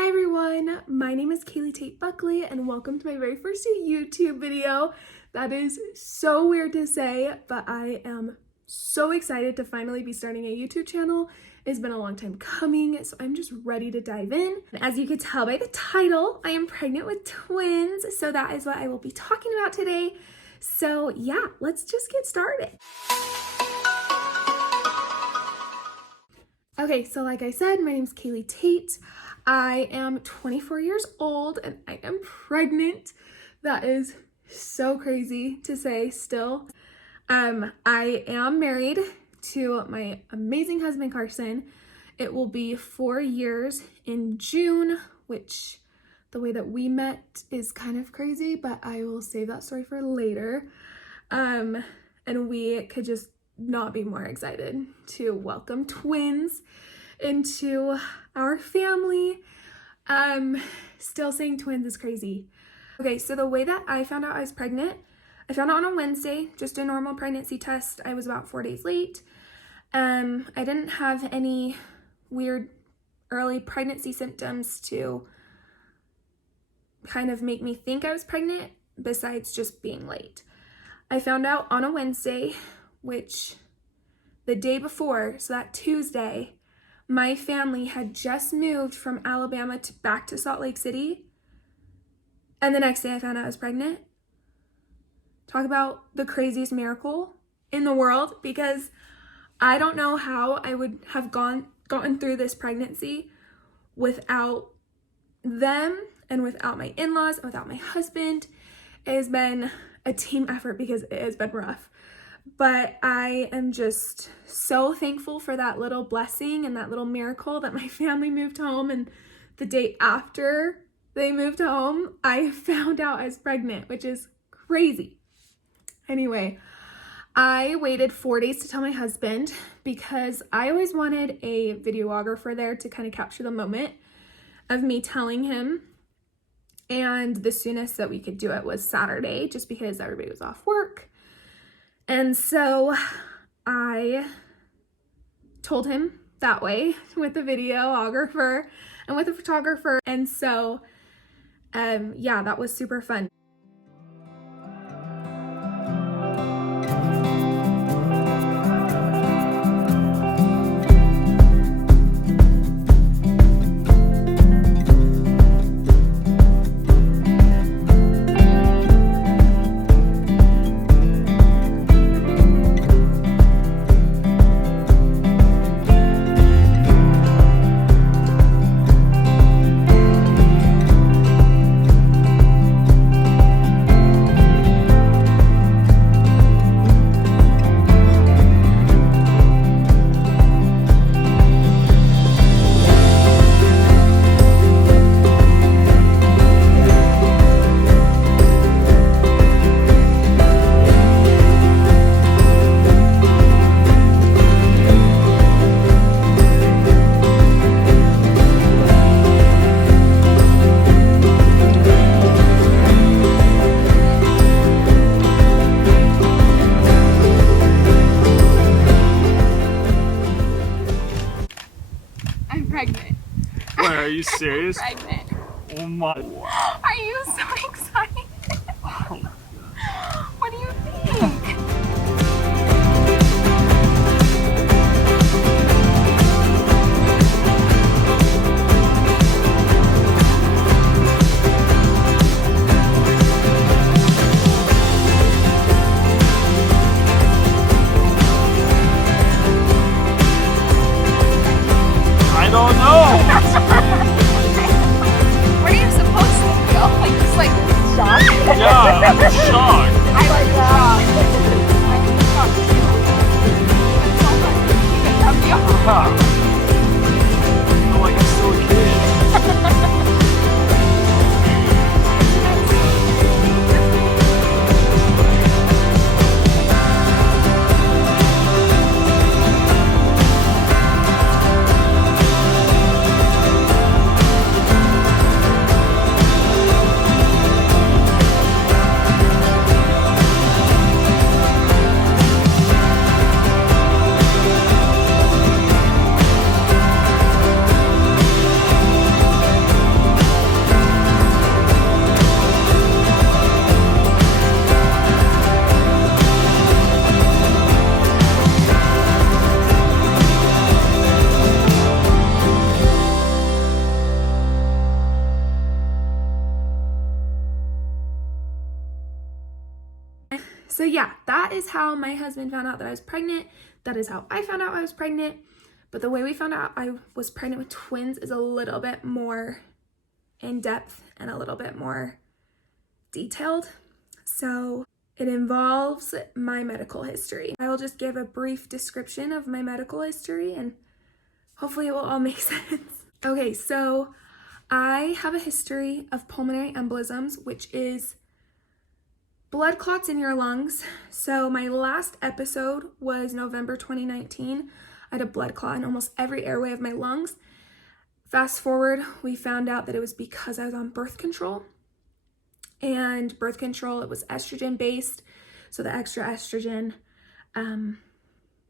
Hi everyone, my name is Kaylee Tate Buckley and welcome to my very first YouTube video. That is so weird to say, but I am so excited to finally be starting a YouTube channel. It's been a long time coming, so I'm just ready to dive in. As you could tell by the title, I am pregnant with twins, so that is what I will be talking about today. So yeah, let's just get started. Okay, so like I said, my name's Kaylee Tate. I am 24 years old and I am pregnant. That is so crazy to say still. I am married to my amazing husband, Carson. It will be 4 years in June, which the way that we met is kind of crazy, but I will save that story for later. And we could just not be more excited to welcome twins into our family. Still saying twins is crazy. Okay, so the way that I found out I was pregnant, I found out on a Wednesday, just a normal pregnancy test. I was about 4 days late. I didn't have any weird early pregnancy symptoms to kind of make me think I was pregnant, besides just being late. I found out on a Wednesday, which the day before, so that Tuesday, my family had just moved from Alabama back to Salt Lake City. And the next day I found out I was pregnant. Talk about the craziest miracle in the world, because I don't know how I would have gotten through this pregnancy without them and without my in-laws and without my husband. It has been a team effort because it has been rough. But I am just so thankful for that little blessing and that little miracle that my family moved home, and the day after they moved home, I found out I was pregnant, which is crazy. Anyway, I waited 4 days to tell my husband because I always wanted a videographer there to kind of capture the moment of me telling him. And the soonest that we could do it was Saturday, just because everybody was off work. And so I told him that way with the videographer and with the photographer. And so, yeah, that was super fun. I'm pregnant. Wait, are you serious? I'm pregnant. Oh my. Are you so excited? Oh. What do you think? I don't know. Where are you supposed to go? Like, just like shot? So yeah, that is how my husband found out that I was pregnant. That is how I found out I was pregnant. But the way we found out I was pregnant with twins is a little bit more in depth and a little bit more detailed. So it involves my medical history. I will just give a brief description of my medical history and hopefully it will all make sense. Okay, so I have a history of pulmonary embolisms, which is blood clots in your lungs. So my last episode was November 2019. I had a blood clot in almost every airway of my lungs. Fast forward, we found out that it was because I was on birth control. And birth control, it was estrogen based. So the extra estrogen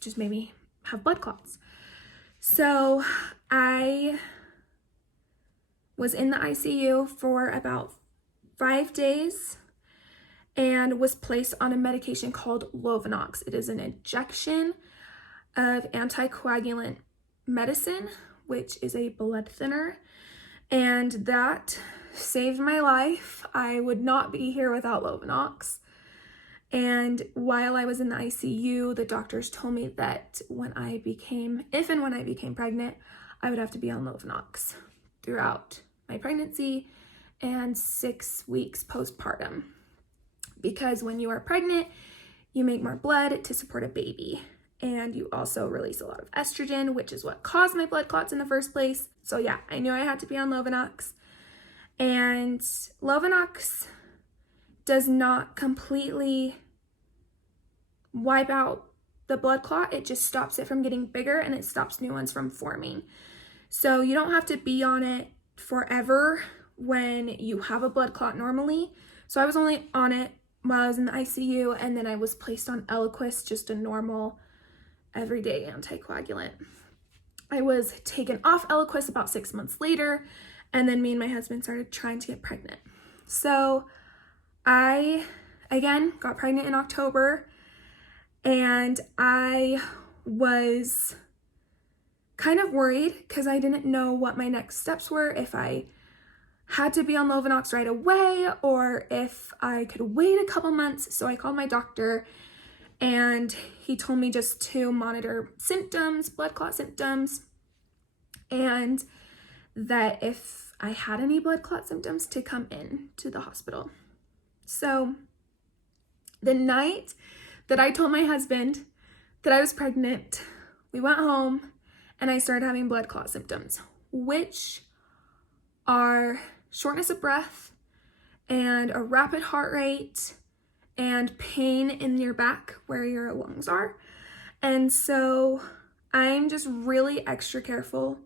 just made me have blood clots. So I was in the ICU for about 5 days and was placed on a medication called Lovenox. It is an injection of anticoagulant medicine, which is a blood thinner, and that saved my life. I would not be here without Lovenox. And while I was in the ICU, the doctors told me that if and when I became pregnant, I would have to be on Lovenox throughout my pregnancy and 6 weeks postpartum. Because when you are pregnant, you make more blood to support a baby. And you also release a lot of estrogen, which is what caused my blood clots in the first place. So yeah, I knew I had to be on Lovenox. And Lovenox does not completely wipe out the blood clot. It just stops it from getting bigger and it stops new ones from forming. So you don't have to be on it forever when you have a blood clot normally. So I was only on it while I was in the ICU, and then I was placed on Eliquis, just a normal everyday anticoagulant. I was taken off Eliquis about 6 months later, and then me and my husband started trying to get pregnant. So I, again, got pregnant in October, and I was kind of worried because I didn't know what my next steps were, if I had to be on Lovenox right away or if I could wait a couple months. So I called my doctor and he told me just to monitor symptoms, blood clot symptoms, and that if I had any blood clot symptoms to come in to the hospital. So the night that I told my husband that I was pregnant, we went home and I started having blood clot symptoms, which are shortness of breath and a rapid heart rate and pain in your back where your lungs are. And so I'm just really extra careful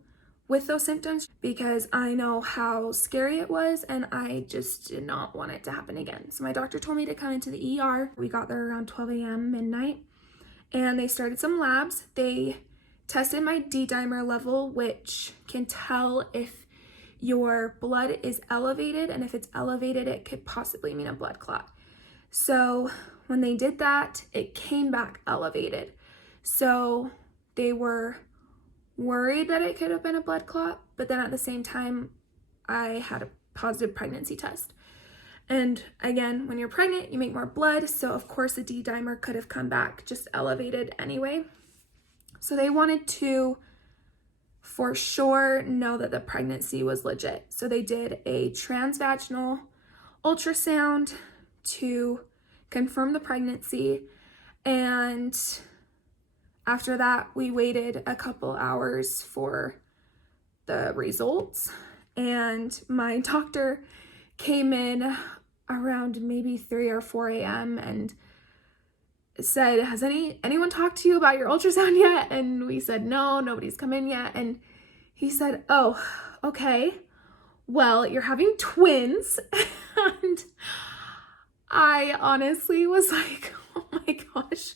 with those symptoms because I know how scary it was and I just did not want it to happen again. So my doctor told me to come into the ER. We got there around 12 a.m. midnight and they started some labs. They tested my D-dimer level, which can tell if your blood is elevated, and if it's elevated, it could possibly mean a blood clot. So when they did that, it came back elevated. So they were worried that it could have been a blood clot, but then at the same time, I had a positive pregnancy test. And again, when you're pregnant, you make more blood, so of course the D-dimer could have come back just elevated anyway. So they wanted to for sure know that the pregnancy was legit. So they did a transvaginal ultrasound to confirm the pregnancy. And after that, we waited a couple hours for the results. And my doctor came in around maybe 3 or 4 a.m. and said, has anyone talked to you about your ultrasound yet? And we said, no, nobody's come in yet. And he said, oh, okay, well, you're having twins. And I honestly was like, oh my gosh,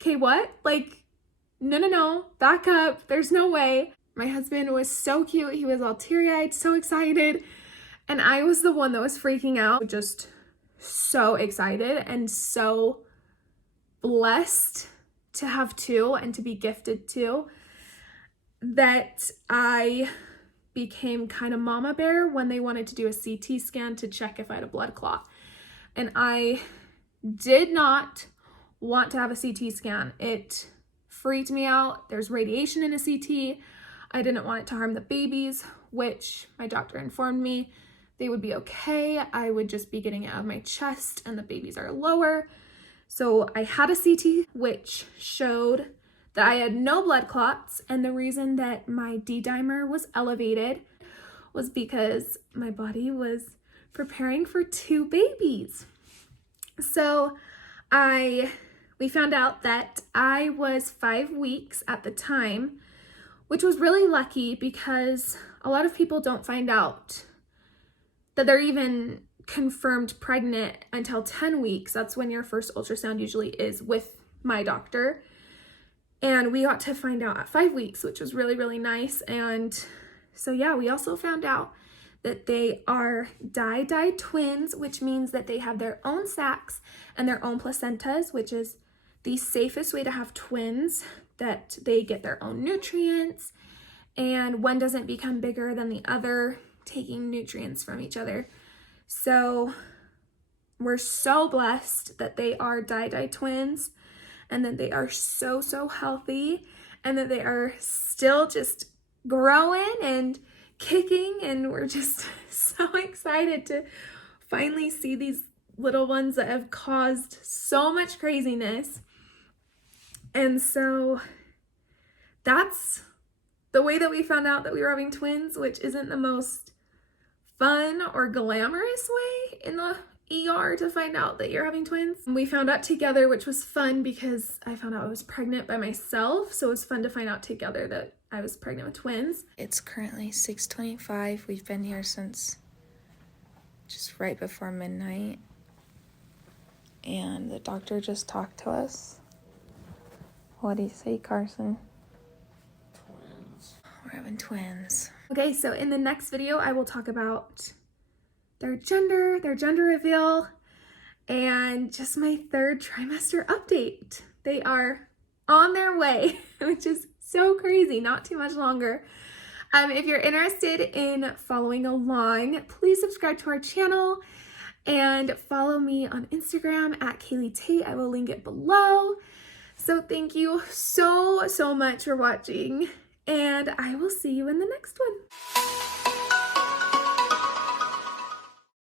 okay, what? Like, no, back up. There's no way. My husband was so cute. He was all teary-eyed, so excited. And I was the one that was freaking out, just so excited and so blessed to have two and to be gifted two, that I became kind of mama bear when they wanted to do a CT scan to check if I had a blood clot. And I did not want to have a CT scan. It freaked me out. There's radiation in a CT. I didn't want it to harm the babies, which my doctor informed me they would be okay. I would just be getting it out of my chest and the babies are lower. So I had a CT, which showed that I had no blood clots. And the reason that my D-dimer was elevated was because my body was preparing for 2 babies. So we found out that I was 5 weeks at the time, which was really lucky because a lot of people don't find out that they're even confirmed pregnant until 10 weeks. That's when your first ultrasound usually is with my doctor. And we got to find out at 5 weeks, which was really, really nice. And so yeah, we also found out that they are di twins, which means that they have their own sacs and their own placentas, which is the safest way to have twins, that they get their own nutrients and one doesn't become bigger than the other, taking nutrients from each other. So we're so blessed that they are di twins and that they are so, so healthy and that they are still just growing and kicking, and we're just so excited to finally see these little ones that have caused so much craziness. And so that's the way that we found out that we were having twins, which isn't the most fun or glamorous way in the ER to find out that you're having twins. We found out together, which was fun because I found out I was pregnant by myself. So it was fun to find out together that I was pregnant with twins. It's currently 6:25. We've been here since just right before midnight. And the doctor just talked to us. What do you say, Carson? Twins. We're having twins. Okay, so in the next video, I will talk about their gender reveal, and just my 3rd trimester update. They are on their way, which is so crazy, not too much longer. If you're interested in following along, please subscribe to our channel and follow me on Instagram at Kaylee Tate. I will link it below. So thank you so much for watching, and I will see you in the next one.